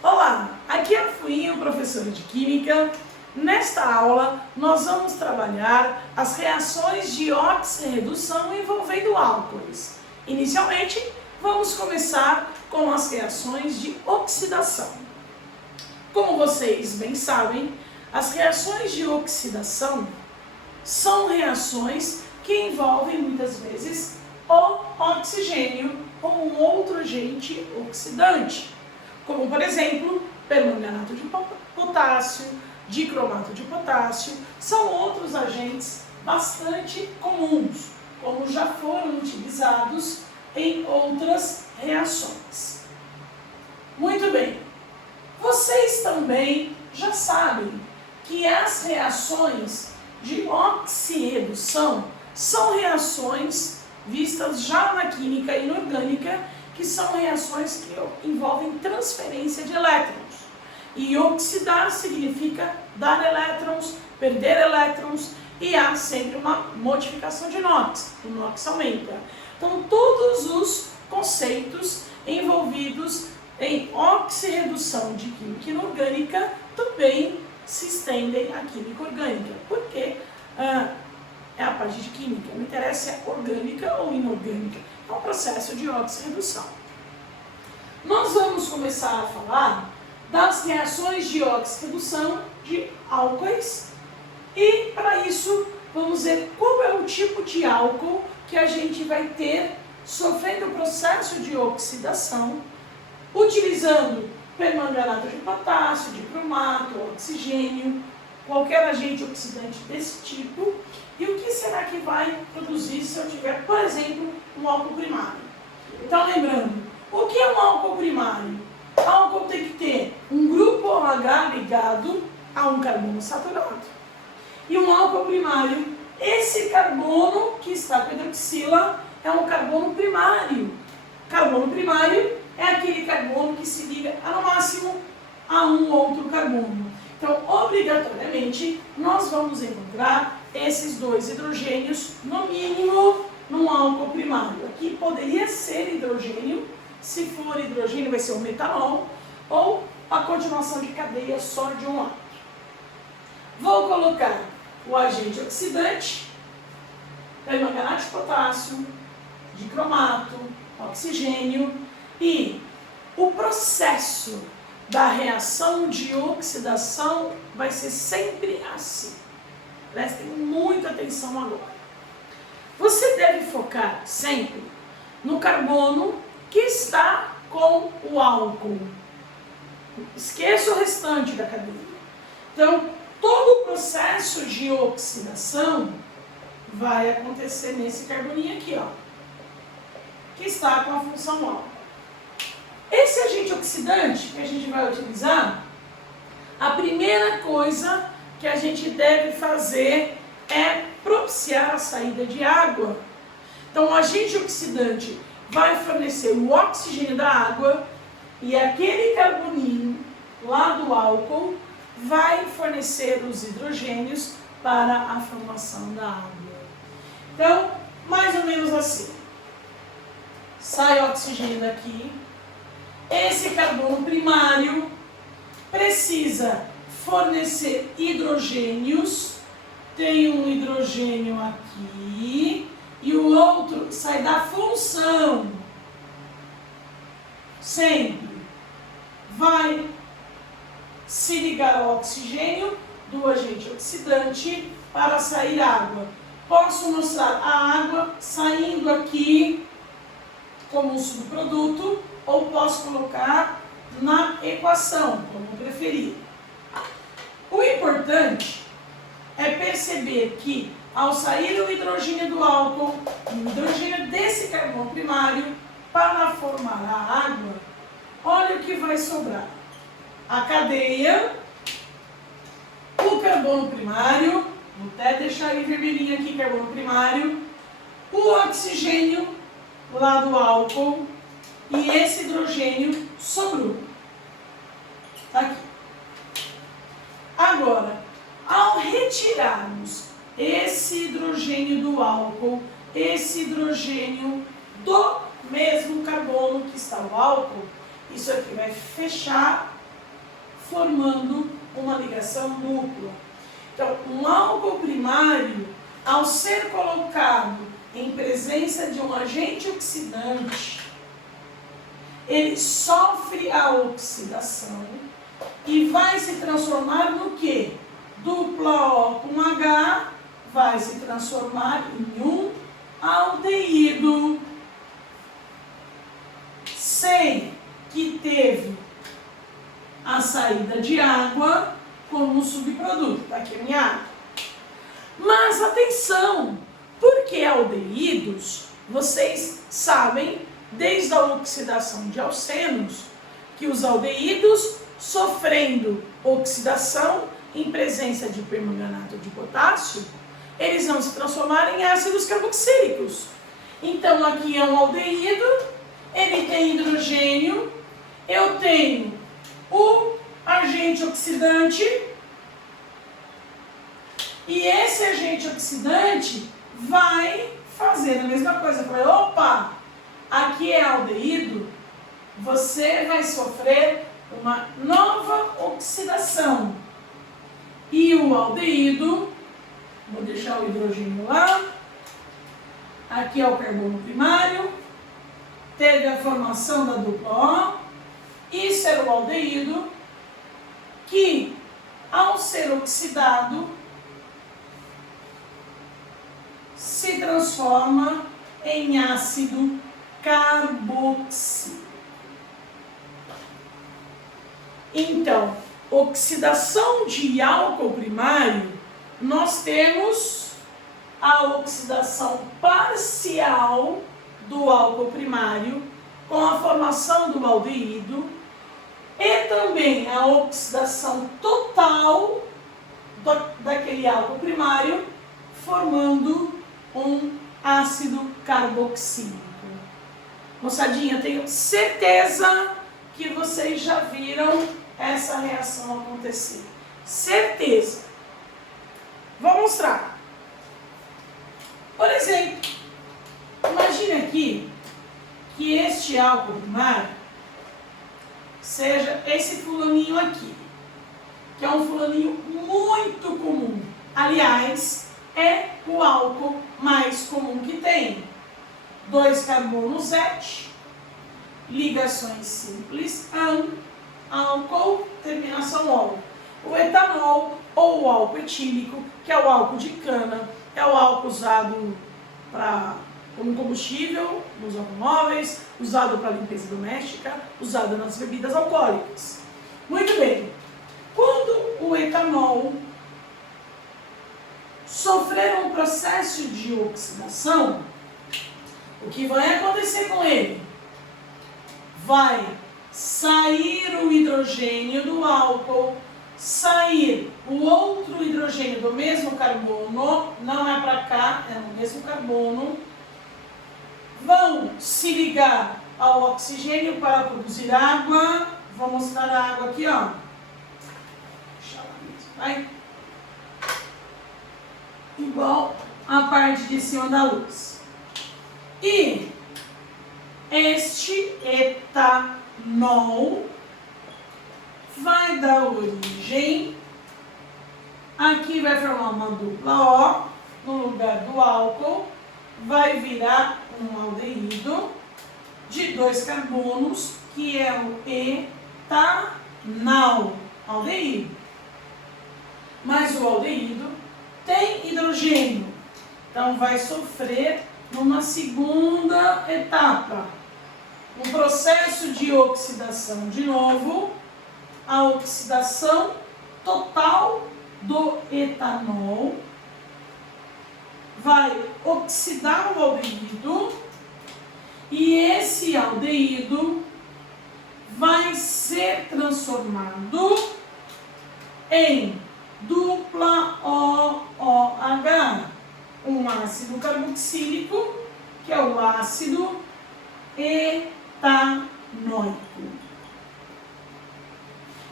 Olá, aqui é a Fuinho, professora de Química. Nesta aula, nós vamos trabalhar as reações de oxirredução envolvendo álcoois. Inicialmente, vamos começar com as reações de oxidação. Como vocês bem sabem, as reações de oxidação são reações que envolvem muitas vezes o oxigênio ou um outro agente oxidante, como por exemplo, permanganato de potássio, dicromato de potássio, são outros agentes bastante comuns, como já foram utilizados em outras reações. Muito bem, vocês também já sabem que as reações de oxirredução são reações vistas já na química inorgânica, que são reações que envolvem transferência de elétrons. E oxidar significa dar elétrons, perder elétrons, e há sempre uma modificação de NOx, o NOx aumenta. Então, todos os conceitos envolvidos em oxirredução de química inorgânica também se estendem à química orgânica, porque é a parte de química, não interessa se é orgânica ou inorgânica, é um processo de oxirredução. Nós vamos começar a falar das reações de oxirredução de álcoois e, para isso, vamos ver qual é o tipo de álcool que a gente vai ter sofrendo o processo de oxidação, utilizando permanganato de potássio, dicromato, oxigênio, qualquer agente oxidante desse tipo. E o que será que vai produzir se eu tiver, por exemplo, um álcool primário? Então, lembrando, o que é um álcool primário? O álcool tem que ter um grupo OH ligado a um carbono saturado. E um álcool primário, esse carbono que está com a hidroxila é um carbono primário. Carbono primário é aquele carbono que se liga no máximo a um outro carbono. Então, obrigatoriamente, nós vamos encontrar esses dois hidrogênios, no mínimo, num álcool primário. Aqui poderia ser hidrogênio, se for hidrogênio vai ser o metanol, ou a continuação de cadeia só de um átomo. Vou colocar o agente oxidante, permanganato de potássio, dicromato, oxigênio, e o processo da reação de oxidação vai ser sempre assim. Prestem muita atenção agora. Você deve focar sempre no carbono que está com o álcool. Esqueça o restante da cadeia. Então, todo o processo de oxidação vai acontecer nesse carboninho aqui, ó, que está com a função álcool. Esse agente oxidante que a gente vai utilizar, a primeira coisa que a gente deve fazer é propiciar a saída de água. Então, o agente oxidante vai fornecer o oxigênio da água e aquele carboninho lá do álcool vai fornecer os hidrogênios para a formação da água. Então, mais ou menos assim. Sai o oxigênio daqui. Esse carbono primário precisa fornecer hidrogênios. Tem um hidrogênio aqui e o outro sai da função. Sempre vai se ligar ao oxigênio do agente oxidante para sair água. Posso mostrar a água saindo aqui como um subproduto, ou posso colocar na equação, como preferir. O importante é perceber que, ao sair o hidrogênio do álcool e o hidrogênio desse carbono primário para formar a água, olha o que vai sobrar. A cadeia, o carbono primário, vou até deixar em vermelhinho aqui, carbono primário, o oxigênio lá do álcool e esse hidrogênio sobrou. Tá aqui. Agora, ao retirarmos esse hidrogênio do álcool, esse hidrogênio do mesmo carbono que está o álcool, isso aqui vai fechar formando uma ligação dupla. Então, um álcool primário, ao ser colocado em presença de um agente oxidante, ele sofre a oxidação e vai se transformar no quê? Dupla O com H vai se transformar em um aldeído. Sei que teve a saída de água como subproduto. Está aqui a minha água. Mas atenção, porque aldeídos, vocês sabem, desde a oxidação de alcenos, que os aldeídos, sofrendo oxidação em presença de permanganato de potássio, eles vão se transformar em ácidos carboxílicos. Então aqui é um aldeído, ele tem hidrogênio, eu tenho o agente oxidante, e esse agente oxidante vai fazer a mesma coisa. Vai, opa, aqui é aldeído, você vai sofrer uma nova oxidação. E o aldeído, vou deixar o hidrogênio lá, aqui é o carbono primário, teve a formação da dupla O, isso era o aldeído, que ao ser oxidado, se transforma em ácido carboxílico. Então, oxidação de álcool primário, nós temos a oxidação parcial do álcool primário com a formação do aldeído e também a oxidação total daquele álcool primário formando um ácido carboxílico. Moçadinha, tenho certeza que vocês já viram essa reação acontecer. Certeza. Vou mostrar. Por exemplo, imagine aqui que este álcool primário seja esse fulaninho aqui, que é um fulaninho muito comum. Aliás, é o álcool mais comum que tem. 2 carbonos et, ligações simples, álcool, terminação ol. O etanol ou o álcool etílico, que é o álcool de cana, é o álcool usado como combustível nos automóveis, usado para limpeza doméstica, usado nas bebidas alcoólicas. Muito bem. Quando o etanol sofrer um processo de oxidação, o que vai acontecer com ele? Vai sair o hidrogênio do álcool, sair o outro hidrogênio do mesmo carbono, não é para cá, é no mesmo carbono, vão se ligar ao oxigênio para produzir água. Vou mostrar a água aqui, ó. Deixa lá mesmo, vai. Igual a parte de cima da luz. E este etanol vai dar origem, aqui vai formar uma dupla O, no lugar do álcool, vai virar um aldeído de 2 carbonos, que é o etanal, aldeído. Mas o aldeído tem hidrogênio, então vai sofrer numa segunda etapa, um processo de oxidação de novo, a oxidação total do etanol vai oxidar o aldeído e esse aldeído vai ser transformado em dupla OOH, um ácido carboxílico, que é o ácido etanoico.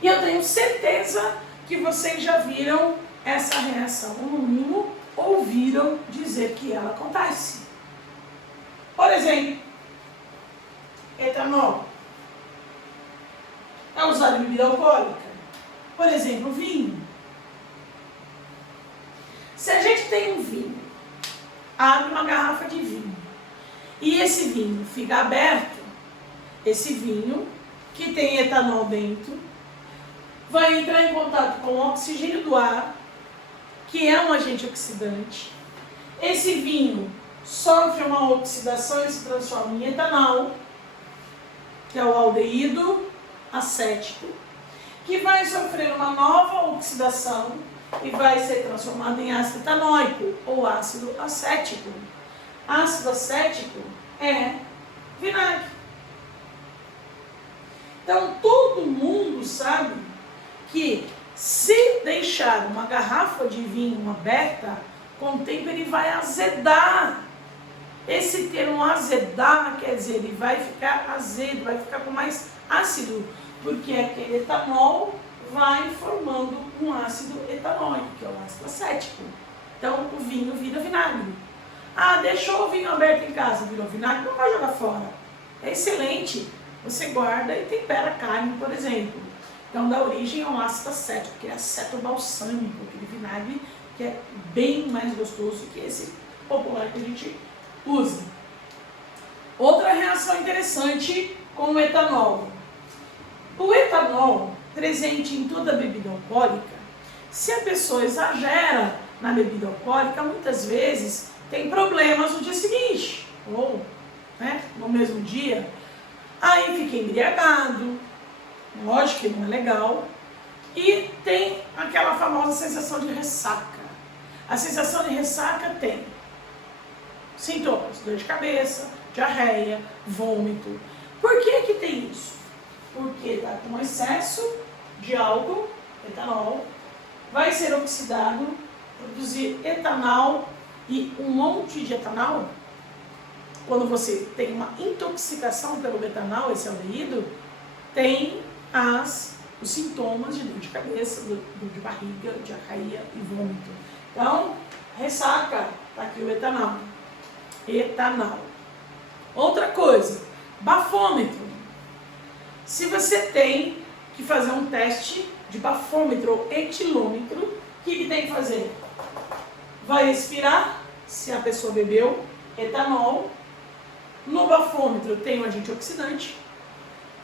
E eu tenho certeza que vocês já viram essa reação, ou no mínimo ouviram dizer que ela acontece. Por exemplo, etanol é usado em bebida alcoólica. Por exemplo, vinho. Se a gente tem um vinho, abre uma garrafa de vinho, e esse vinho fica aberto, esse vinho, que tem etanol dentro, vai entrar em contato com o oxigênio do ar, que é um agente oxidante. Esse vinho sofre uma oxidação e se transforma em etanol, que é o aldeído acético, que vai sofrer uma nova oxidação e vai ser transformado em ácido etanóico ou ácido acético. Ácido acético é vinagre. Então todo mundo sabe que se deixar uma garrafa de vinho aberta, com o tempo ele vai azedar. Esse termo azedar quer dizer, ele vai ficar azedo, vai ficar com mais ácido, porque aquele etanol vai formando um ácido etanóico, que é o ácido acético. Então o vinho vira vinagre. Ah, deixou o vinho aberto em casa, virou vinagre, não vai jogar fora. É excelente. Você guarda e tempera a carne, por exemplo. Então dá origem ao ácido acético, que é aceto balsâmico, aquele vinagre que é bem mais gostoso que esse popular que a gente usa. Outra reação interessante com o etanol. O etanol, presente em toda a bebida alcoólica, se a pessoa exagera na bebida alcoólica, muitas vezes tem problemas no dia seguinte, ou no mesmo dia, aí fica embriagado, lógico que não é legal, e tem aquela famosa sensação de ressaca. A sensação de ressaca tem sintomas, dor de cabeça, diarreia, vômito. Por que que tem isso? Porque está com excesso de álcool, etanol, vai ser oxidado, produzir etanol e um monte de etanol. Quando você tem uma intoxicação pelo etanol, esse aldeído, tem os sintomas de dor de cabeça, dor de barriga, diarreia e vômito. Então, ressaca, tá aqui o etanol. Etanol. Outra coisa, bafômetro. Se você tem que fazer um teste de bafômetro ou etilômetro, o que tem que fazer? Vai expirar, se a pessoa bebeu, etanol. No bafômetro tem um agente oxidante.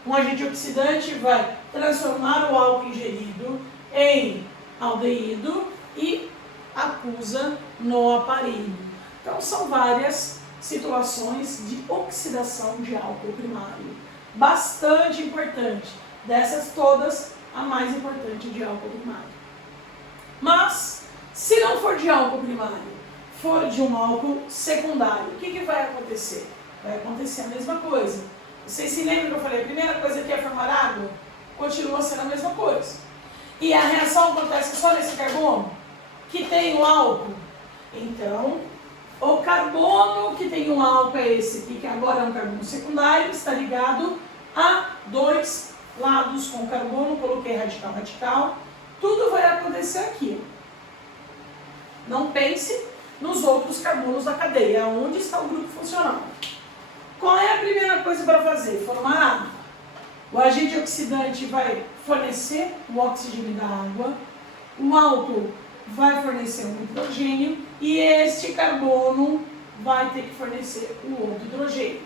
Um agente oxidante vai transformar o álcool ingerido em aldeído e acusa no aparelho. Então são várias situações de oxidação de álcool primário. Bastante importante. Dessas todas, a mais importante é de álcool primário. Mas, se não for de álcool primário, for de um álcool secundário, o que vai acontecer? Vai acontecer a mesma coisa. Vocês se lembram que eu falei, a primeira coisa que é formar água? Continua sendo a mesma coisa. E a reação acontece só nesse carbono, que tem o álcool. Então, o carbono que tem um álcool é esse aqui, que agora é um carbono secundário, está ligado a dois lados com carbono, coloquei radical, radical. Tudo vai acontecer aqui. Não pense nos outros carbonos da cadeia, onde está o grupo funcional. Qual é a primeira coisa para fazer? Formar água. O agente oxidante vai fornecer o oxigênio da água, o álcool vai fornecer um hidrogênio e este carbono vai ter que fornecer o outro hidrogênio.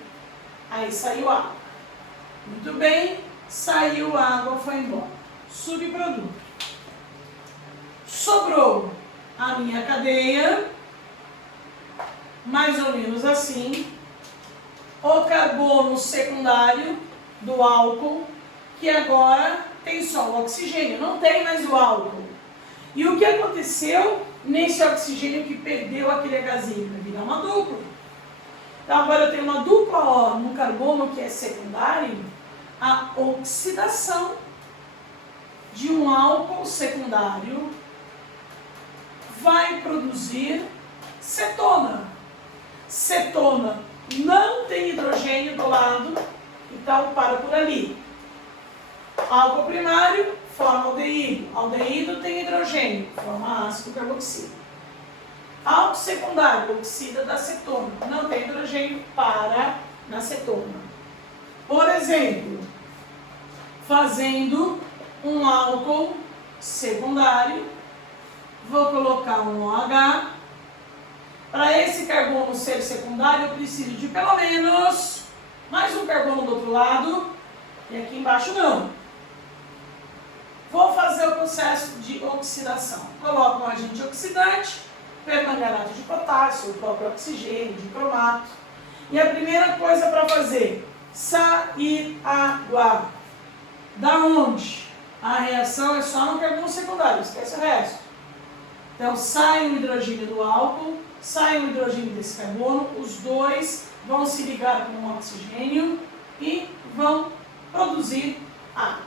Aí saiu água. Muito bem, saiu água, foi embora. Subproduto. Sobrou a minha cadeia, mais ou menos assim. O carbono secundário do álcool, que agora tem só o oxigênio, não tem mais o álcool. E o que aconteceu nesse oxigênio que perdeu aquele Hzinho? Vai virar uma dupla. Então agora eu tenho uma dupla O no carbono que é secundário, a oxidação de um álcool secundário vai produzir cetona. Cetona não tem hidrogênio do lado, então para por ali. Álcool primário forma aldeído. Aldeído tem hidrogênio, forma ácido carboxílico. Álcool secundário, oxida da cetona. Não tem hidrogênio, para na cetona. Por exemplo, fazendo um álcool secundário, vou colocar um OH. Para esse carbono ser secundário, eu preciso de pelo menos mais um carbono do outro lado, e aqui embaixo não. Vou fazer o processo de oxidação. Coloco um agente oxidante, permanganato de potássio, o próprio oxigênio, de cromato. E a primeira coisa para fazer, sair água. Da onde? A reação é só no carbono secundário, esquece o resto. Então sai o hidrogênio do álcool, sai o hidrogênio desse carbono, os dois vão se ligar com o oxigênio e vão produzir água.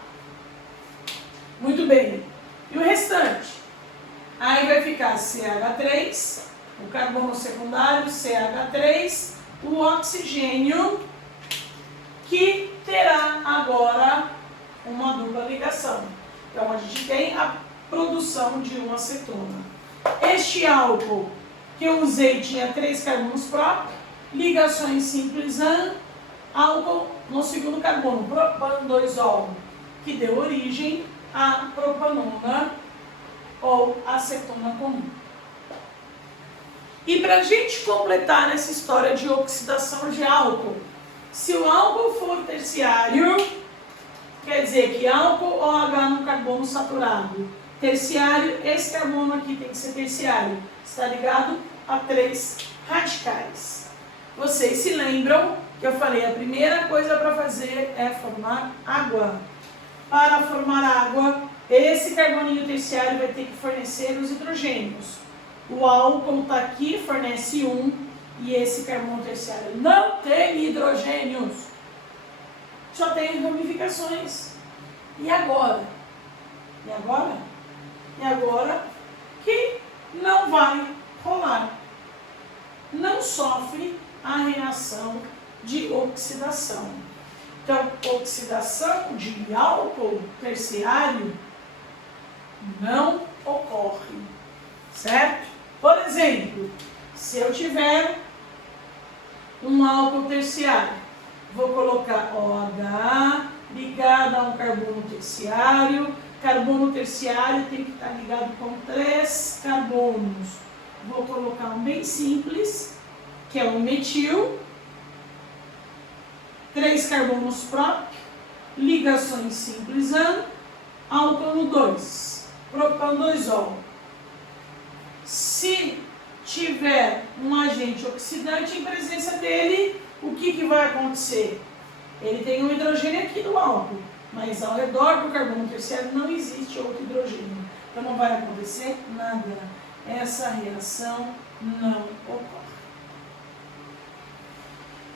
Muito bem. E o restante? Aí vai ficar CH3, o carbono secundário, CH3, o oxigênio, que terá agora uma dupla ligação. Então a gente tem a produção de uma acetona. Este álcool que eu usei tinha 3 carbonos próprios, ligações simples álcool no segundo carbono, propan-2-ol, que deu origem à propanona ou acetona comum. E para a gente completar nessa história de oxidação de álcool, se o álcool for terciário, quer dizer que álcool OH no carbono saturado. Terciário, esse carbono aqui tem que ser terciário. Está ligado a 3 radicais. Vocês se lembram que eu falei, a primeira coisa para fazer é formar água. Para formar água, esse carboninho terciário vai ter que fornecer os hidrogênios. O álcool está aqui, fornece 1, e esse carbono terciário não tem hidrogênios. Só tem ramificações. E agora? E agora? E agora que não vai rolar. Não sofre a reação de oxidação. Então, oxidação de álcool terciário não ocorre, certo? Por exemplo, se eu tiver um álcool terciário, vou colocar OH ligado a um carbono terciário. Carbono terciário tem que estar ligado com 3 carbonos. Vou colocar um bem simples, que é o metil. 3 carbonos próprios, ligações simples álcool no 2, propan-2-ol. Se tiver um agente oxidante em presença dele, o que vai acontecer? Ele tem um hidrogênio aqui do álcool, mas ao redor do carbono terciário não existe outro hidrogênio. Então não vai acontecer nada. Essa reação não ocorre.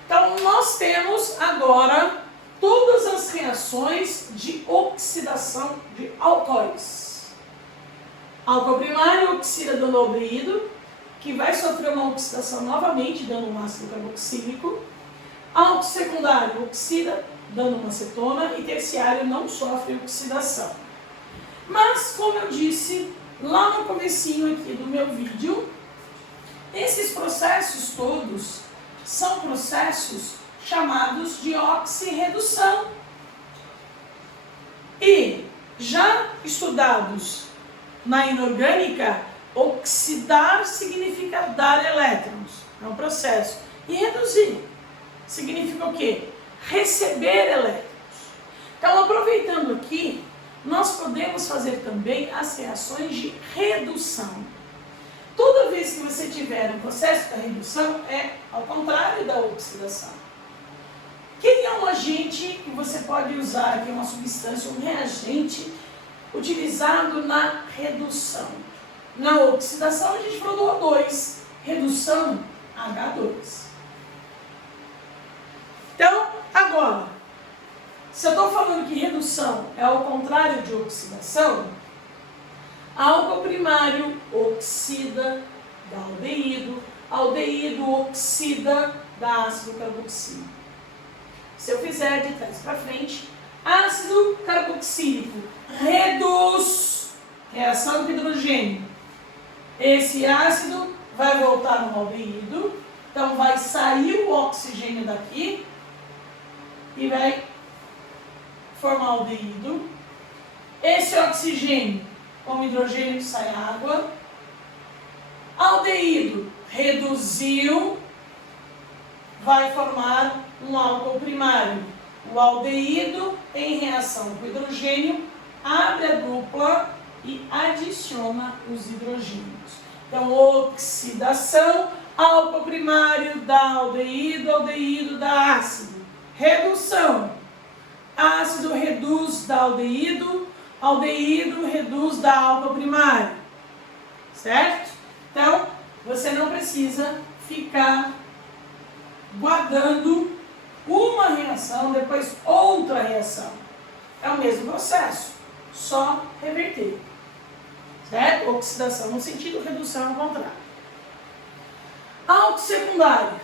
Então, nós temos agora todas as reações de oxidação de álcoois. Álcool primário oxida dando aldeído, que vai sofrer uma oxidação novamente, dando um ácido carboxílico. Álcool secundário oxida, dando uma acetona, e terciário não sofre oxidação. Mas, como eu disse lá no comecinho aqui do meu vídeo, esses processos todos são processos chamados de oxirredução. E já estudados na inorgânica, oxidar significa dar elétrons, é um processo. E reduzir significa o quê? Receber elétrons. Então, aproveitando aqui, nós podemos fazer também as reações de redução. Toda vez que você tiver um processo da redução, é ao contrário da oxidação. Quem é um agente que você pode usar aqui, uma substância, um reagente, utilizado na redução? Na oxidação, a gente falou do O2, redução H2. Então, agora, se eu estou falando que redução é ao contrário de oxidação, álcool primário oxida, dá aldeído, aldeído oxida, dá ácido carboxílico. Se eu fizer de trás para frente, ácido carboxílico reduz reação com hidrogênio. Esse ácido vai voltar no aldeído, então vai sair o oxigênio daqui e vai formar aldeído. Esse oxigênio com hidrogênio sai água. Aldeído reduziu, vai formar um álcool primário. O aldeído, em reação com o hidrogênio, abre a dupla e adiciona os hidrogênios. Então, oxidação, álcool primário dá aldeído, aldeído dá ácido. Redução, ácido reduz dá aldeído, aldeído reduz dá álcool primário. Certo? Então, você não precisa ficar guardando uma reação, depois outra reação. É o mesmo processo, só reverter. Certo? Oxidação no sentido, redução ao contrário. Álcool secundário.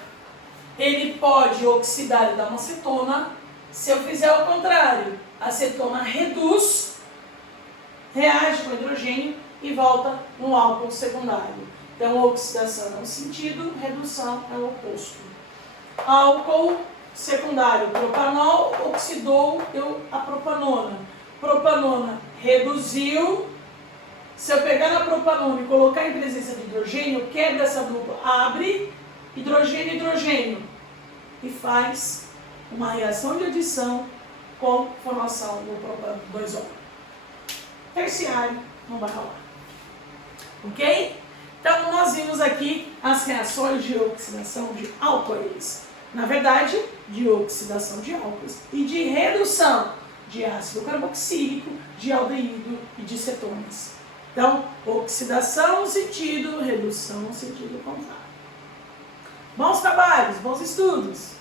Ele pode oxidar e dar uma acetona. Se eu fizer o contrário, a acetona reduz, reage com o hidrogênio e volta no álcool secundário. Então, oxidação é um sentido, redução é o oposto. Álcool secundário, propanol, oxidou, deu a propanona. Propanona reduziu. Se eu pegar na propanona e colocar em presença de hidrogênio, quebra essa dupla, abre, hidrogênio, hidrogênio, e faz uma reação de adição com formação do propano 2O. Terciário, não vai rolar. Ok? Então, nós vimos aqui as reações de oxidação de álcoois. Na verdade, de oxidação de álcoois e de redução de ácido carboxílico, de aldeído e de cetonas. Então, oxidação no sentido, redução no sentido contrário. Bons trabalhos, bons estudos!